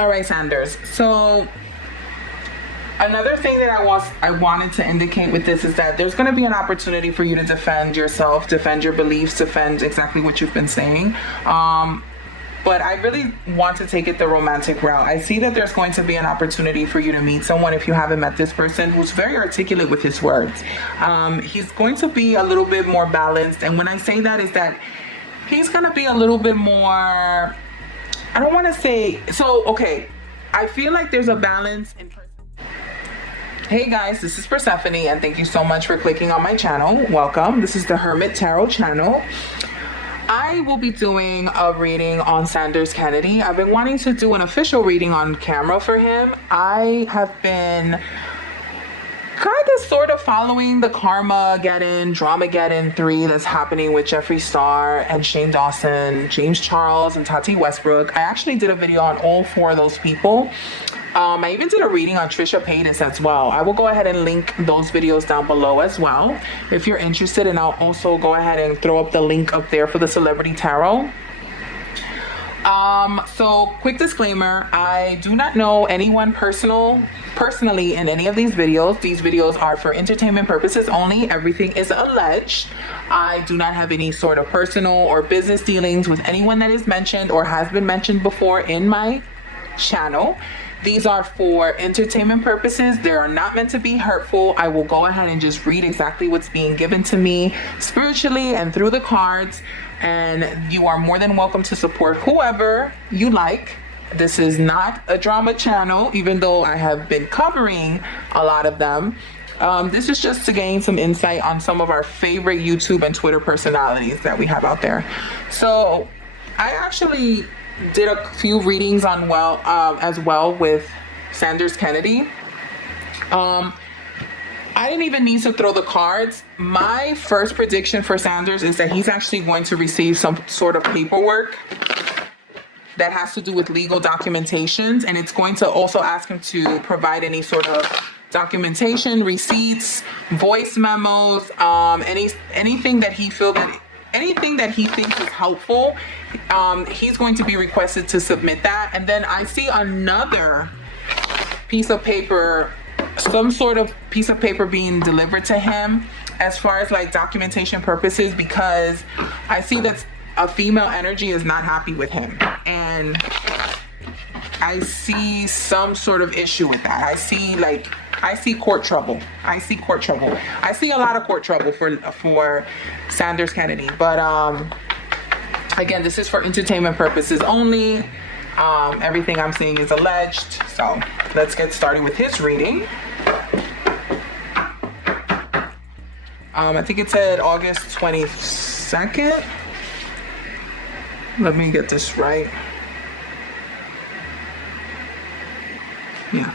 All right, Sanders. So another thing that I wanted to indicate with this is that there's going to be an opportunity for you to defend yourself, defend your beliefs, defend exactly what you've been saying. But I really want to take it the romantic route. I see that there's going to be an opportunity for you to meet someone, if you haven't met this person, who's very articulate with his words. He's going to be a little bit more balanced. And when I say that is that he's going to be a little bit more, I don't want to say, so, okay. I feel like there's a balance in person. Hey guys, this is Persephone, and thank you so much for clicking on my channel. Welcome. This is the Hermit Tarot channel. I will be doing a reading on Sanders Kennedy. I've been wanting to do an official reading on camera for him. I have been kind of sort of following the Karmageddon, Dramageddon 3 that's happening with Jeffree Star and Shane Dawson, James Charles, and Tati Westbrook. I actually did a video on all 4 of those people. I even did a reading on Trisha Paytas as well. I will go ahead and link those videos down below as well if you're interested, and I'll also go ahead and throw up the link up there for the Celebrity Tarot. So quick disclaimer, I do not know anyone personally in any of these videos. These videos are for entertainment purposes only. Everything is alleged. I do not have any sort of personal or business dealings with anyone that is mentioned or has been mentioned before in my channel. These are for entertainment purposes. They are not meant to be hurtful. I will go ahead and just read exactly what's being given to me spiritually and through the cards. And you are more than welcome to support whoever you like. This is not a drama channel, even though I have been covering a lot of them. This is just to gain some insight on some of our favorite YouTube and Twitter personalities that we have out there. So I actually did a few readings on as well with Sanders Kennedy. I didn't even need to throw the cards. My first prediction for Sanders is that he's actually going to receive some sort of paperwork that has to do with legal documentations, and it's going to also ask him to provide any sort of documentation, receipts, voice memos, anything that he feels that anything that he thinks is helpful. He's going to be requested to submit that. And then I see another piece of paper, some sort of piece of paper being delivered to him as far as like documentation purposes, because I see that a female energy is not happy with him. And I see some sort of issue with that. I see court trouble. I see a lot of court trouble for Sanders Kennedy. But again, this is for entertainment purposes only. Everything I'm seeing is alleged. So let's get started with his reading. I think it said August 22nd. Let me get this right. Yeah.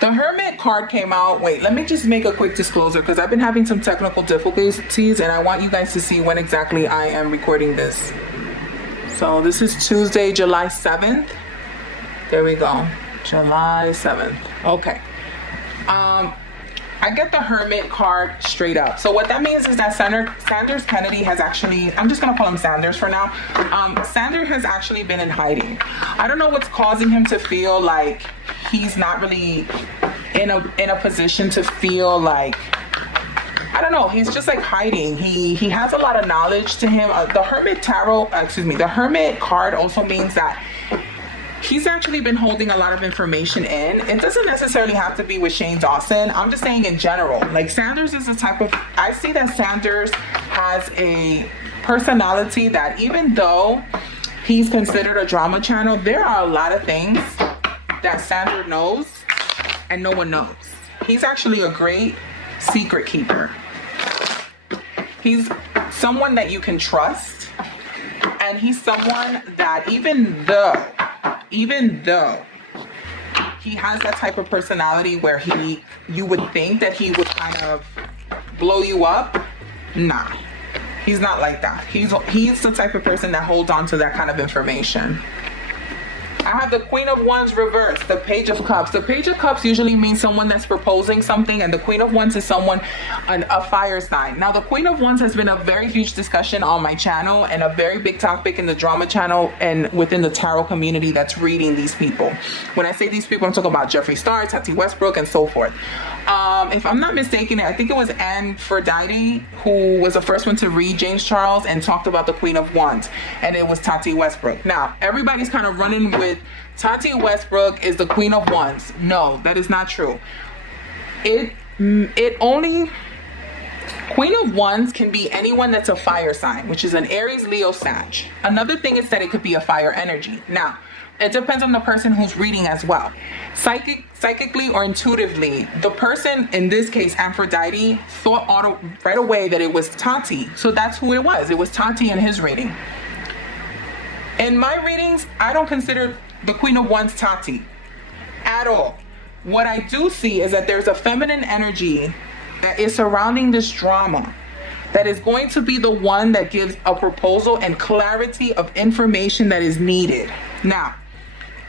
The Hermit card came out. Wait, let me just make a quick disclosure because I've been having some technical difficulties and I want you guys to see when exactly I am recording this. So this is Tuesday, July 7th. There we go. July 7th. Okay. I get the Hermit card straight up. So what that means is that Sanders Kennedy has actually, I'm just gonna call him Sanders for now. Sanders has actually been in hiding. I don't know what's causing him to feel like he's not really in a position to feel like, I don't know, he's just like hiding. He has a lot of knowledge to him. The Hermit card also means that he's actually been holding a lot of information in. It doesn't necessarily have to be with Shane Dawson. I'm just saying in general. Like Sanders is the type of, I see that Sanders has a personality that even though he's considered a drama channel, there are a lot of things that Sanders knows and no one knows. He's actually a great secret keeper. He's someone that you can trust, and he's someone that even though he has that type of personality where you would think that he would kind of blow you up, nah, he's not like that. He's the type of person that holds on to that kind of information. I have the Queen of Wands reversed, the Page of Cups. The Page of Cups usually means someone that's proposing something, and the Queen of Wands is someone, a fire sign. Now, the Queen of Wands has been a very huge discussion on my channel and a very big topic in the drama channel and within the tarot community that's reading these people. When I say these people, I'm talking about Jeffree Star, Tati Westbrook, and so forth. If I'm not mistaken, I think it was Anne Ferdinand who was the first one to read James Charles and talked about the Queen of Wands, and it was Tati Westbrook. Now, everybody's kind of running with Tati Westbrook is the Queen of Wands. No, that is not true. It only, Queen of Wands can be anyone that's a fire sign, which is an Aries, Leo, Sag. Another thing is that it could be a fire energy. Now, it depends on the person who's reading as well. Psychically or intuitively, the person, in this case, Aphrodite, thought right away that it was Tati. So that's who it was. It was Tati in his reading. In my readings, I don't consider the Queen of Wands Tati at all. What I do see is that there's a feminine energy that is surrounding this drama that is going to be the one that gives a proposal and clarity of information that is needed. Now,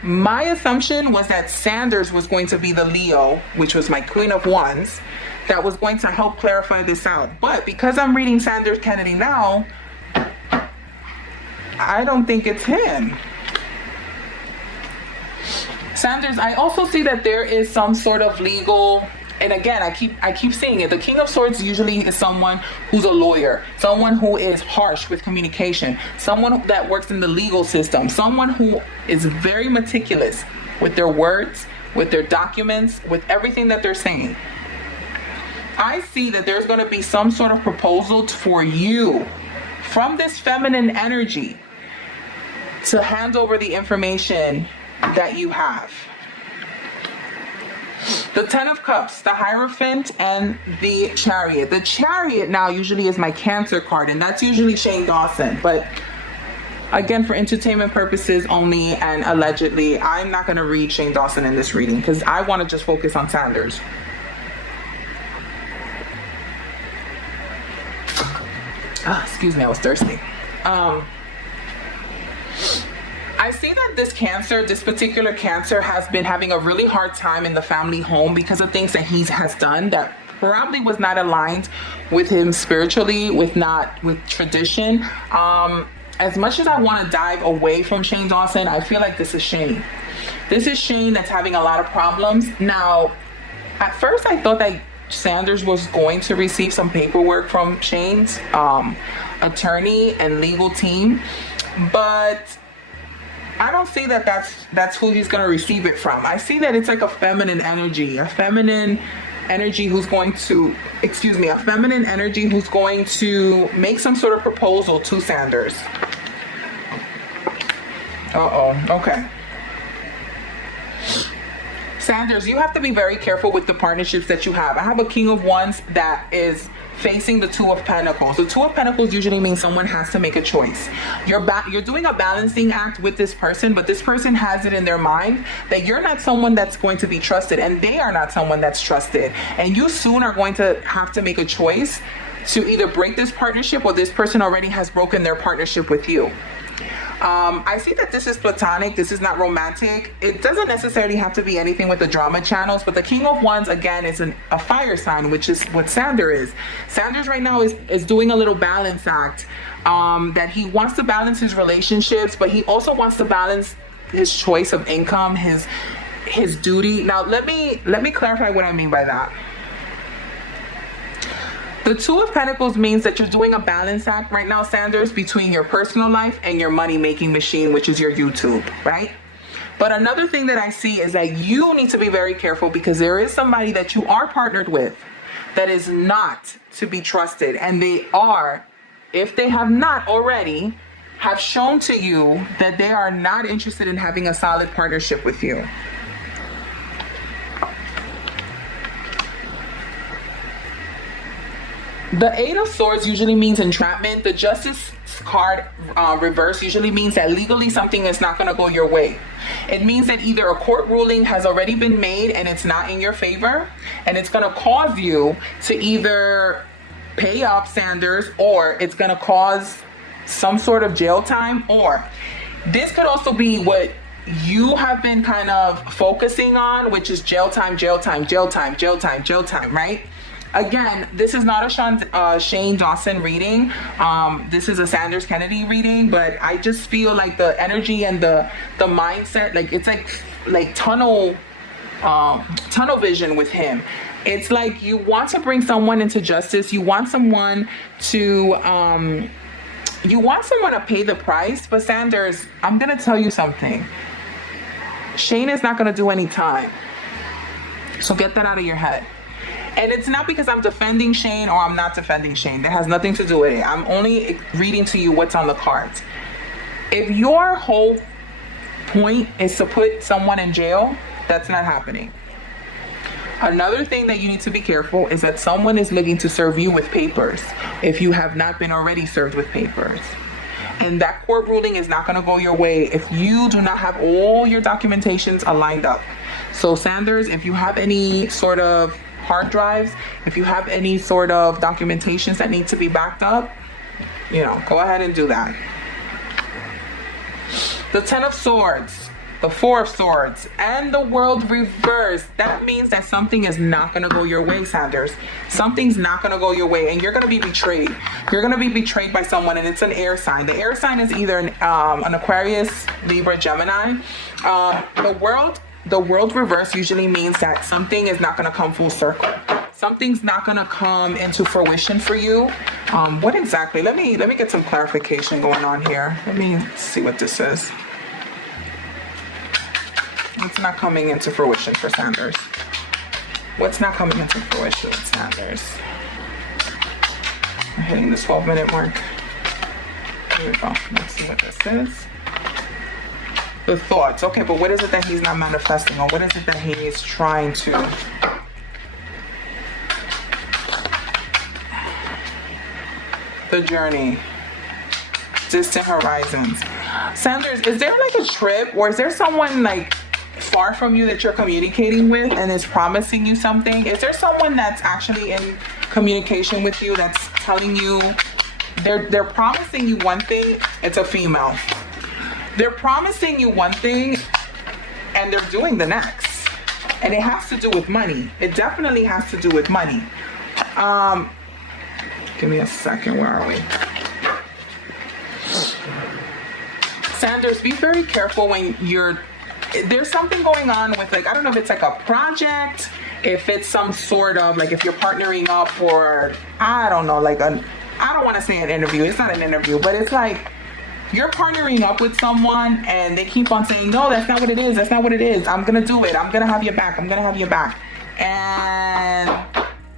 my assumption was that Sanders was going to be the Leo, which was my Queen of Wands, that was going to help clarify this out. But because I'm reading Sanders Kennedy now, I don't think it's him. Sanders, I also see that there is some sort of legal, and again, I keep saying it. The King of Swords usually is someone who's a lawyer, someone who is harsh with communication, someone that works in the legal system, someone who is very meticulous with their words, with their documents, with everything that they're saying. I see that there's going to be some sort of proposal for you from this feminine energy to hand over the information that you have. The Ten of Cups, the Hierophant, and the Chariot. The Chariot now usually is my Cancer card, and that's usually Shane Dawson. But again, for entertainment purposes only and allegedly, I'm not going to read Shane Dawson in this reading because I want to just focus on Sanders. Excuse me, I was thirsty. I see that this particular Cancer has been having a really hard time in the family home because of things that he has done that probably was not aligned with him spiritually, with tradition. As much as I want to dive away from Shane Dawson, I feel like this is Shane. This is Shane that's having a lot of problems. Now, at first I thought that Sanders was going to receive some paperwork from Shane's attorney and legal team, but I don't see that that's who he's going to receive it from. I see that it's like a feminine energy who's going to, a feminine energy who's going to make some sort of proposal to Sanders. Okay. Sanders, you have to be very careful with the partnerships that you have. I have a King of Wands that is facing the Two of Pentacles. The Two of Pentacles usually means someone has to make a choice. You're doing a balancing act with this person, but this person has it in their mind that you're not someone that's going to be trusted, and they are not someone that's trusted. And you soon are going to have to make a choice to either break this partnership, or this person already has broken their partnership with you. I see that this is platonic. This is not romantic. It doesn't necessarily have to be anything with the drama channels, but the King of Wands, again, is a fire sign, which is what Sanders is. Sanders right now is doing a little balance act, that he wants to balance his relationships, but he also wants to balance his choice of income, his duty. Now, let me clarify what I mean by that. The Two of Pentacles means that you're doing a balance act right now, Sanders, between your personal life and your money-making machine, which is your YouTube, right? But another thing that I see is that you need to be very careful because there is somebody that you are partnered with that is not to be trusted. And they are, if they have not already, have shown to you that they are not interested in having a solid partnership with you. The Eight of Swords usually means entrapment. The Justice card reverse usually means that legally something is not going to go your way. It means that either a court ruling has already been made and it's not in your favor, and it's going to cause you to either pay up, Sanders, or it's going to cause some sort of jail time, or this could also be what you have been kind of focusing on, which is jail time, jail time, jail time, jail time, jail time, right? Again, this is not a Shane Dawson reading. This is a Sanders Kennedy reading, but I just feel like the energy and the mindset, like it's like tunnel vision with him. It's like you want to bring someone into justice. You want someone to pay the price. But Sanders, I'm gonna tell you something. Shane is not gonna do any time. So get that out of your head. And it's not because I'm defending Shane or I'm not defending Shane. That has nothing to do with it. I'm only reading to you what's on the cards. If your whole point is to put someone in jail, that's not happening. Another thing that you need to be careful is that someone is looking to serve you with papers if you have not been already served with papers. And that court ruling is not going to go your way if you do not have all your documentations aligned up. So Sanders, if you have any sort of hard drives, if you have any sort of documentations that need to be backed up, go ahead and do that. The 10 of Swords, the 4 of Swords, and the World reversed. That means that something is not going to go your way, Sanders. Something's not going to go your way, and you're going to be betrayed. You're going to be betrayed by someone, and it's an air sign. The air sign is either an Aquarius, Libra, Gemini. The world reverse usually means that something is not going to come full circle. Something's not going to come into fruition for you. What exactly? Let me get some clarification going on here. Let me see what this is. What's not coming into fruition for Sanders? What's not coming into fruition with Sanders? I'm hitting the 12-minute mark. Here we go. Let's see what this is. The thoughts. Okay, but what is it that he's not manifesting, or what is it that he is trying to? The journey. Distant horizons. Sanders, is there like a trip, or is there someone like far from you that you're communicating with and is promising you something? Is there someone that's actually in communication with you that's telling you they're promising you one thing? It's a female. They're promising you one thing and they're doing the next. And it has to do with money. It definitely has to do with money. Give me a second. Where are we? Sanders, be very careful when there's something going on with, like, I don't know if it's like a project, if it's some sort of, like, if you're partnering up for, I don't know, like I don't want to say an interview. It's not an interview, but it's like, you're partnering up with someone and they keep on saying, no, that's not what it is. That's not what it is. I'm going to do it. I'm going to have your back. I'm going to have your back. And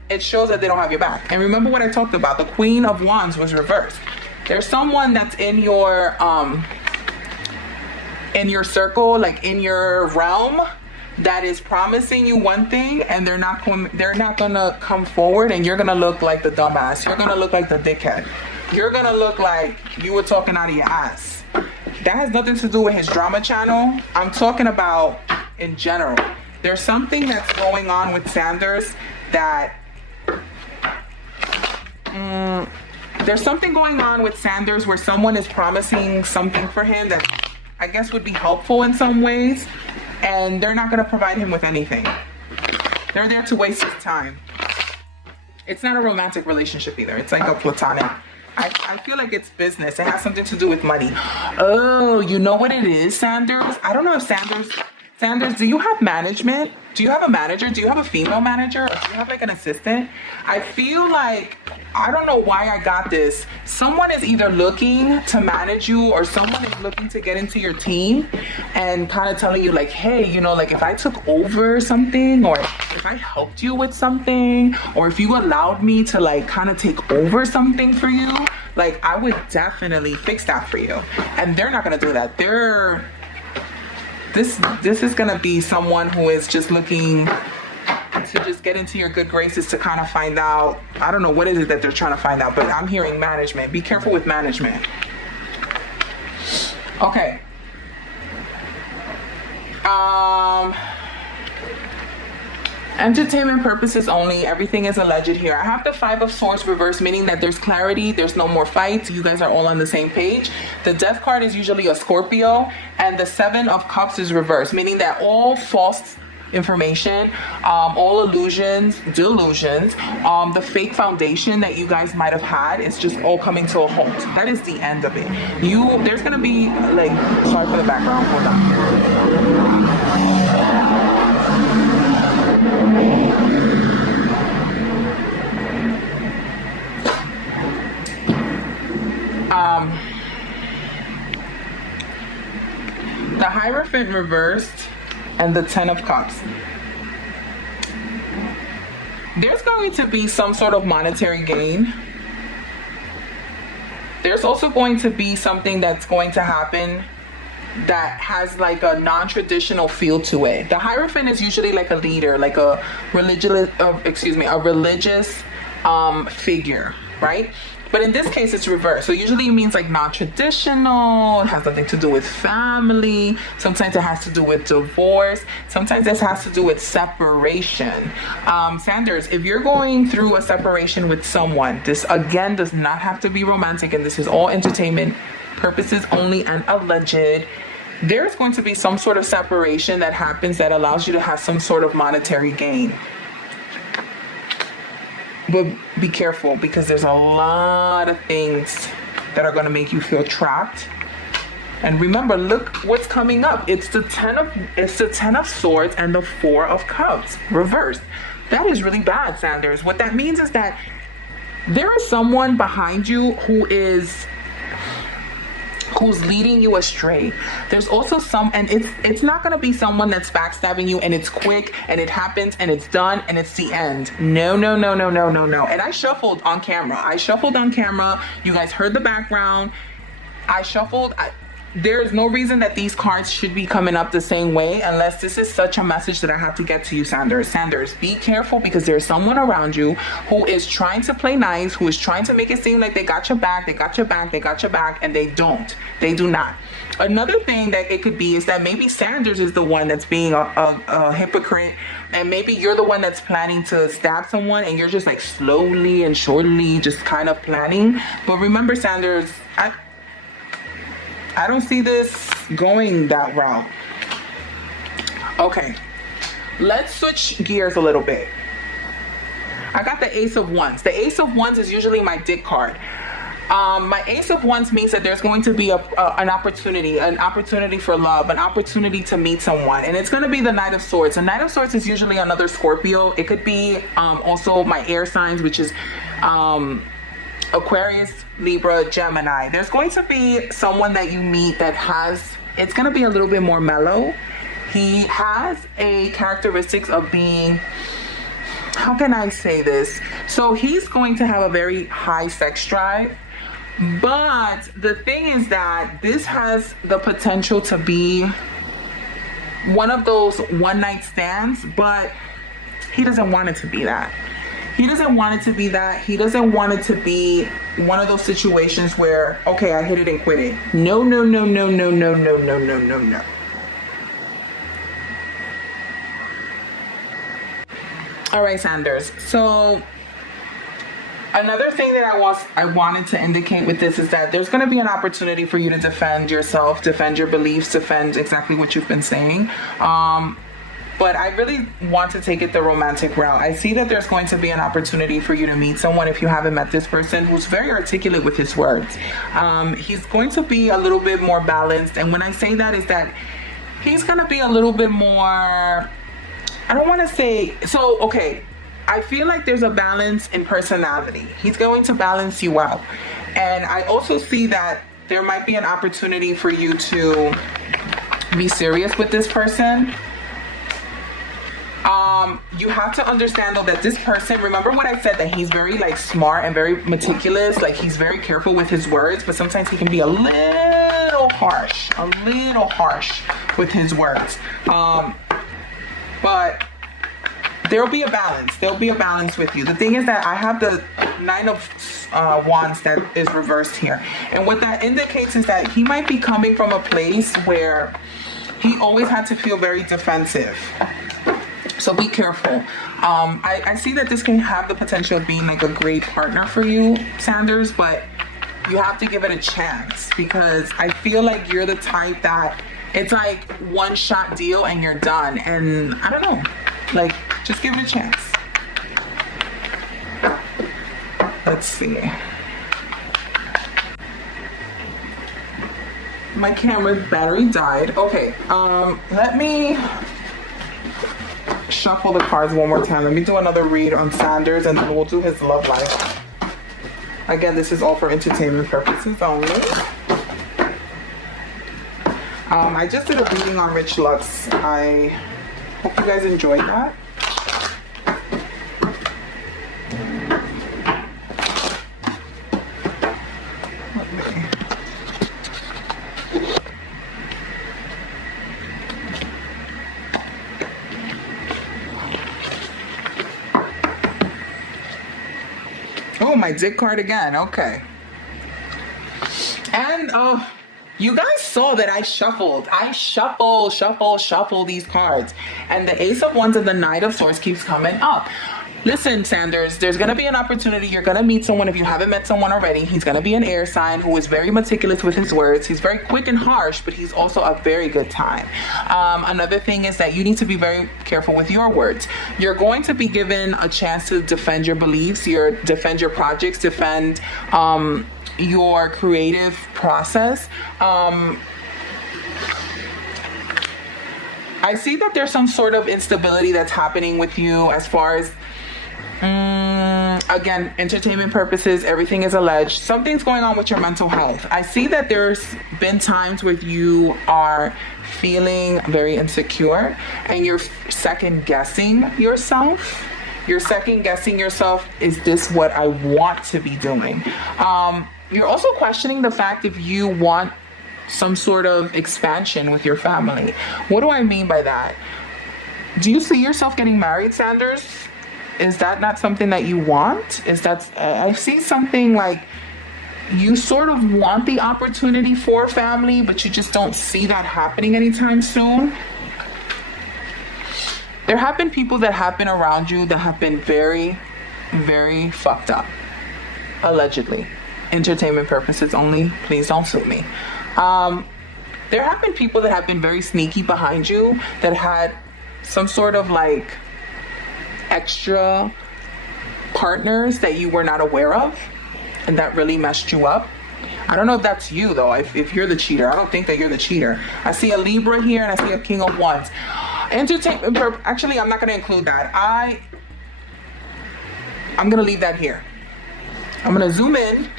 it shows that they don't have your back. And remember what I talked about. The Queen of Wands was reversed. There's someone that's in your circle, like in your realm, that is promising you one thing and they're not going to come forward, and you're going to look like the dumbass. You're going to look like the dickhead. You're gonna look like you were talking out of your ass. That has nothing to do with his drama channel. I'm talking about in general. There's something that's going on with Sanders that there's something going on with Sanders where someone is promising something for him that I guess would be helpful in some ways, and they're not gonna provide him with anything. They're there to waste his time. It's not a romantic relationship either. It's like a platonic. I feel like it's business. It has something to do with money. Oh, you know what it is, Sanders? I don't know if Sanders, do you have management? Do you have a manager? Do you have a female manager? Or do you have like an assistant? I feel like, I don't know why I got this. Someone is either looking to manage you or someone is looking to get into your team and kind of telling you like, hey, like if I took over something, or if I helped you with something, or if you allowed me to like kind of take over something for you, like I would definitely fix that for you. And they're not going to do that. This is going to be someone who is just looking to just get into your good graces to kind of find out. I don't know what is it that they're trying to find out, but I'm hearing management. Be careful with management. Okay. Entertainment purposes only. Everything is alleged here. I have the Five of Swords reversed, meaning that there's clarity. There's no more fights. You guys are all on the same page. The Death card is usually a Scorpio. And the Seven of Cups is reversed, meaning that all false information, all illusions, delusions, the fake foundation that you guys might have had is just all coming to a halt. That is the end of it. There's gonna be like, sorry for the background, hold on. The Hierophant reversed and the Ten of Cups. There's going to be some sort of monetary gain. There's also going to be something that's going to happen that has like a non-traditional feel to it. The Hierophant is usually like a leader, like a religious, a religious figure, right? But in this case, it's reversed. So usually it means like non-traditional. It has nothing to do with family. Sometimes it has to do with divorce. Sometimes this has to do with separation. Sanders, if you're going through a separation with someone, this again does not have to be romantic, and this is all entertainment purposes only and alleged. There's going to be some sort of separation that happens that allows you to have some sort of monetary gain. But be careful, because there's a lot of things that are going to make you feel trapped. And remember, look what's coming up. It's the Ten of Swords and the Four of Cups reversed. That is really bad, Sanders. What that means is that there is someone behind you who's leading you astray. There's also and it's not going to be someone that's backstabbing you and it's quick and it happens and it's done and it's the end. No. And I shuffled on camera. You guys heard the background. I shuffled. There is no reason that these cards should be coming up the same way unless this is such a message that I have to get to you, Sanders. Sanders, be careful, because there's someone around you who is trying to play nice, who is trying to make it seem like they got your back, and they don't. They do not. Another thing that it could be is that maybe Sanders is the one that's being a hypocrite, and maybe you're the one that's planning to stab someone and you're just like slowly and surely just kind of planning. But remember, Sanders, I don't see this going that route. Okay, let's switch gears a little bit. I got the Ace of Wands. The Ace of Wands is usually my dick card. My Ace of Wands means that there's going to be an opportunity for love, an opportunity to meet someone. And it's going to be the Knight of Swords. The Knight of Swords is usually another Scorpio. It could be also my air signs, which is Aquarius, Libra, Gemini. There's going to be someone that you meet that it's going to be a little bit more mellow. He has a characteristics of being, how can I say this? So he's going to have a very high sex drive. But the thing is that this has the potential to be one of those one night stands, but he doesn't want it to be that. He doesn't want it to be that. He doesn't want it to be one of those situations where, okay, I hit it and quit it. No. All right, Sanders. So another thing that I wanted to indicate with this is that there's going to be an opportunity for you to defend yourself, defend your beliefs, defend exactly what you've been saying. But I really want to take it the romantic route. I see that there's going to be an opportunity for you to meet someone, if you haven't met this person, who's very articulate with his words. He's going to be a little bit more balanced. And when I say that, is that he's going to be a little bit more, I don't want to say, so, okay, I feel like there's a balance in personality. He's going to balance you out. And I also see that there might be an opportunity for you to be serious with this person. You have to understand though that this person, remember what I said, that he's very like smart and very meticulous, like he's very careful with his words, but sometimes he can be a little harsh with his words. But there'll be a balance with you. The thing is that I have the Nine of Wands that is reversed here, and what that indicates is that he might be coming from a place where he always had to feel very defensive. So be careful. I see that this can have the potential of being like a great partner for you, Sanders, but you have to give it a chance, because I feel like you're the type that it's like one shot deal and you're done. And I don't know, like, just give it a chance. Let's see. My camera's battery died. Okay, let me shuffle the cards one more time. Let me do another read on Sanders, and then we'll do his love life. Again, this is all for entertainment purposes only. I just did a reading on Rich Lux. I hope you guys enjoyed that. Oh, my dick card again. Okay. And you guys saw that I shuffled. I shuffle these cards. And the Ace of Wands and the Knight of Swords keeps coming up. Listen, Sanders, there's going to be an opportunity. You're going to meet someone. If you haven't met someone already, he's going to be an air sign who is very meticulous with his words. He's very quick and harsh, but he's also a very good time. Another thing is that you need to be very careful with your words. You're going to be given a chance to defend your beliefs, defend your projects, defend your creative process. I see that there's some sort of instability that's happening with you as far as again, entertainment purposes, everything is alleged. Something's going on with your mental health. I see that there's been times where you are feeling very insecure and you're second guessing yourself. You're second guessing yourself. Is this what I want to be doing? You're also questioning the fact if you want some sort of expansion with your family. What do I mean by that? Do you see yourself getting married, Sanders? Is that not something that you want? I see something like you sort of want the opportunity for family, but you just don't see that happening anytime soon. There have been people that have been around you that have been very, very fucked up. Allegedly. Entertainment purposes only. Please don't sue me. There have been people that have been very sneaky behind you that had some sort of like extra partners that you were not aware of, and that really messed you up. I don't know if that's you though, if you're the cheater. I don't think that you're the cheater. I see a Libra here and I see a King of Wands. Actually, I'm not going to include that. I'm going to leave that here. I'm going to zoom in.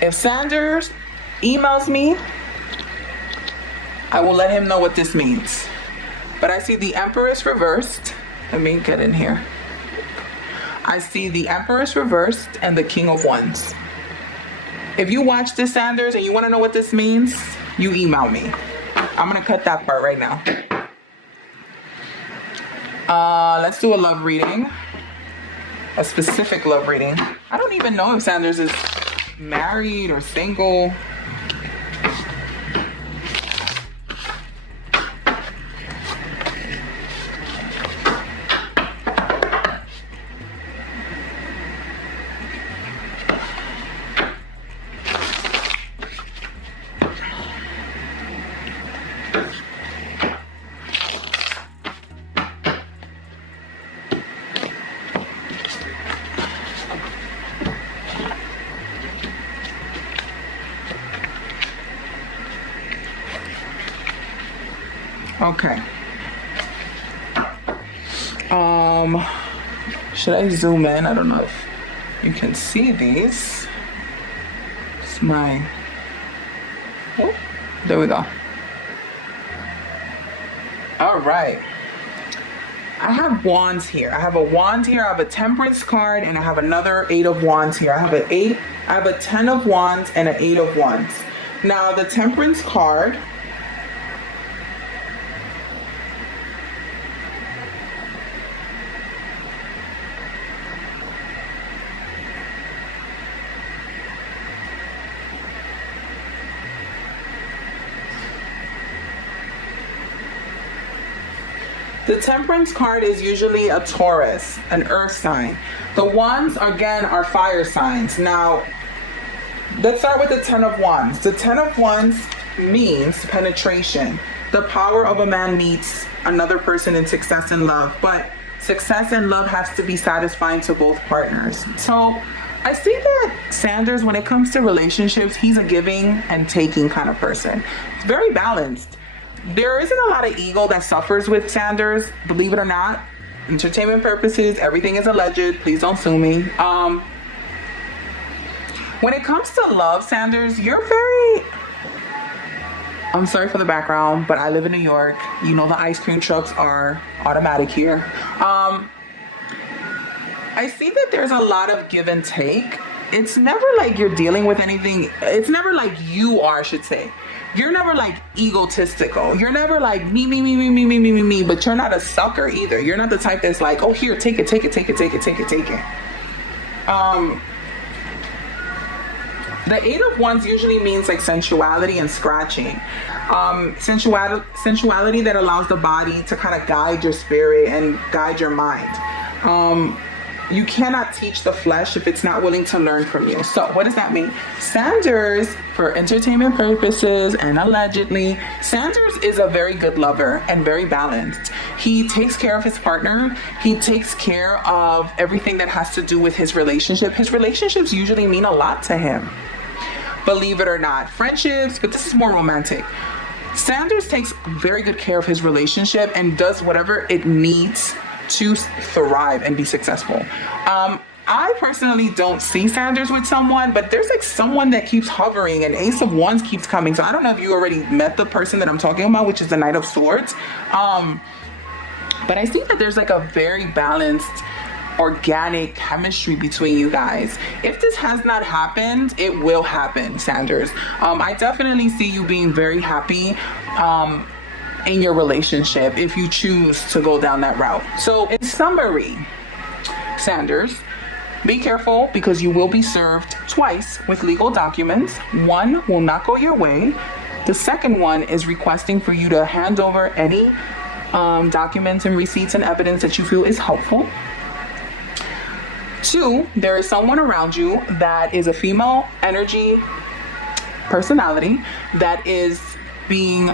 If Sanders emails me, I will let him know what this means. But I see the Empress reversed. Let me get in here. I see the Empress reversed and the King of Wands. If you watch this, Sanders, and you want to know what this means, you email me. I'm going to cut that part right now. Let's do a love reading. A specific love reading. I don't even know if Sanders is married or single. Okay. Should I zoom in? I don't know if you can see these. It's my... Oh, there we go. All right. I have wands here. I have a wand here. I have a Temperance card, and I have another 8 of wands here. I have a 10 of wands and an 8 of wands. Now, the Temperance card... The Temperance card is usually a Taurus, an earth sign. The Wands, again, are fire signs. Now, let's start with the Ten of Wands. The Ten of Wands means penetration. The power of a man meets another person in success and love. But success and love has to be satisfying to both partners. So I see that Sanders, when it comes to relationships, he's a giving and taking kind of person. It's very balanced. There isn't a lot of ego that suffers with Sanders, believe it or not. Entertainment purposes, everything is alleged. Please don't sue me. When it comes to love, Sanders, you're very... I'm sorry for the background, but I live in New York. You know the ice cream trucks are automatic here. I see that there's a lot of give and take. It's never like you're dealing with anything. It's never like you are, I should say. You're never like egotistical. You're never like me, but you're not a sucker either. You're not the type that's like, oh, here, take it. The Eight of Wands usually means like sensuality and scratching. Sensuality that allows the body to kind of guide your spirit and guide your mind. You cannot teach the flesh if it's not willing to learn from you. So what does that mean? Sanders, for entertainment purposes and allegedly, Sanders is a very good lover and very balanced. He takes care of his partner. He takes care of everything that has to do with his relationship. His relationships usually mean a lot to him, believe it or not. Friendships, but this is more romantic. Sanders takes very good care of his relationship and does whatever it needs to thrive and be successful. I personally don't see Sanders with someone, but there's like someone that keeps hovering, and Ace of Wands keeps coming. So I don't know if you already met the person that I'm talking about, which is the Knight of Swords. But I see that there's like a very balanced, organic chemistry between you guys. If this has not happened, it will happen, Sanders. I definitely see you being very happy in your relationship if you choose to go down that route. So in summary, Sanders, be careful because you will be served twice with legal documents. One will not go your way. The second one is requesting for you to hand over any documents and receipts and evidence that you feel is helpful. Two, there is someone around you that is a female energy personality that is being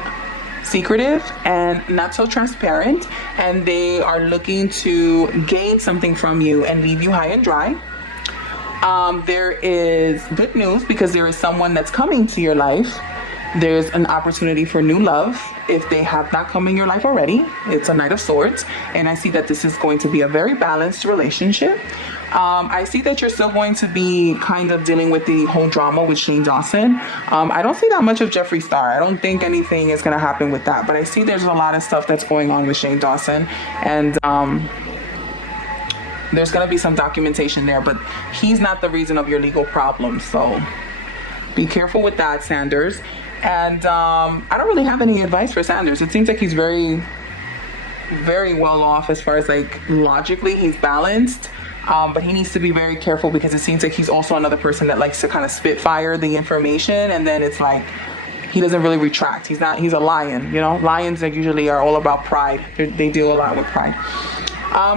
secretive and not so transparent, and they are looking to gain something from you and leave you high and dry. There is good news because there is someone that's coming to your life. There's an opportunity for new love if they have not come in your life already. It's a Knight of Swords, and I see that this is going to be a very balanced relationship. I see that you're still going to be kind of dealing with the whole drama with Shane Dawson. I don't see that much of Jeffree Star. I don't think anything is going to happen with that, but I see there's a lot of stuff that's going on with Shane Dawson, and there's going to be some documentation there, but he's not the reason of your legal problems, so be careful with that, Sanders. And I don't really have any advice for Sanders. It seems like he's very, very well off as far as like logically he's balanced. But he needs to be very careful because it seems like he's also another person that likes to kind of spitfire the information, and then it's like he doesn't really retract. He's a lion, you know? Lions like usually are all about pride. They deal a lot with pride.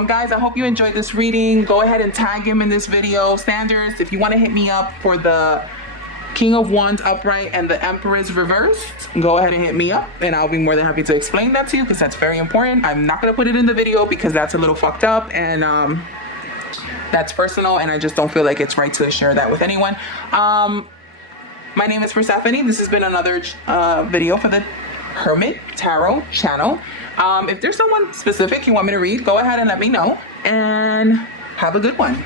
Guys, I hope you enjoyed this reading. Go ahead and tag him in this video. Sanders, if you want to hit me up for the King of Wands upright and the Empress reversed, go ahead and hit me up and I'll be more than happy to explain that to you because that's very important. I'm not going to put it in the video because that's a little fucked up and that's personal, and I just don't feel like it's right to share that with anyone. My name is Persephone. This has been another video for the Hermit Tarot channel. If there's someone specific you want me to read, go ahead and let me know, and have a good one.